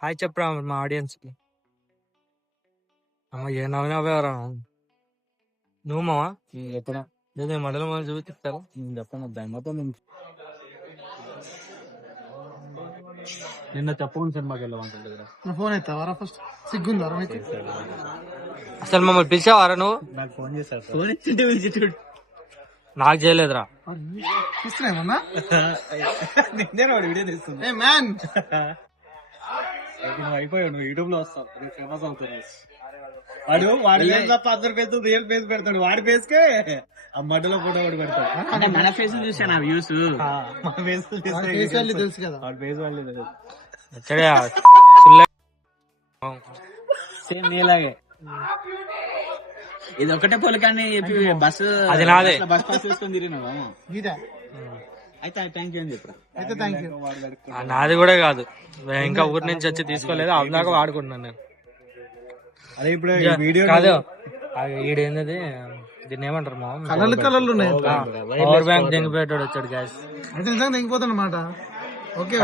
Hi చెప్పరా మా audience కి. అమ్మ ఏ నవ్వినవ్వేవరా నువ్వు మావా ఎక్కడ నేను మడల మొదలు చూపిస్తాను చెప్పను దాని మొత్తం నిన్న చెప్పకుండా సినిమాకి వెళ్ళమంటుంది కదా. ఫోన్ అవుతావారా ఫస్ట్ సిగ్గుందారా మీకు? అసలు మమ్మల్ని పిలిచావారా నువ్వు? నాకు ఫోన్ చేశారు. ఫోన్ ఇచ్చింటే పిలిచి నాకు చేయలేదురా. ఇస్తున్నామన్నా నిన్నే వాడు వీడియో తీస్తుంది. మ్యాన్ నువ్వు అయిపోయావు, నువ్వు యూట్యూబ్ లో వస్తావు, ఫేమస్ అవుతున్నావు. వాడు వాడి ఫేస్ తప్ప అందరి ఫేస్ రియల్ ఫేస్ పెడతాడు. వాడి ఫేస్ కే ఆ మడ్డలో ఫోటో కూడా పెడతాడు. మన ఫేస్ చూసాను వ్యూస్ మన ఫేస్ తెలుసు కదా. వాడి ఫేస్ వాళ్ళు సేమ్ నీలాగే ఇది ఒకటే పోలికాన్ని చెప్పి బస్సు అది నాదే. బస్ పాస్ తీసుకొని తిరిగినావా? ఇదే అయితే థ్యాంక్ యూ అని చెప్పరా. అయితే థ్యాంక్ యూ. నాది కూడా కాదు, ఇంకా ఊరి నుంచి వచ్చి తీసుకోలేదు, అవదాకా వాడుకుంటున్నాను నేను. అదే ఇప్పుడు వీడియో కాదు ఈడేంది దీన్ని ఏమంటారు మా కలర్లు ఉన్నాయి. పవర్ బ్యాంక్ దింగిపోయేటాడు వచ్చాడు గ్యాస్. అయితే నిజంగా దిగిపోతాడు అనమాట. ఓకే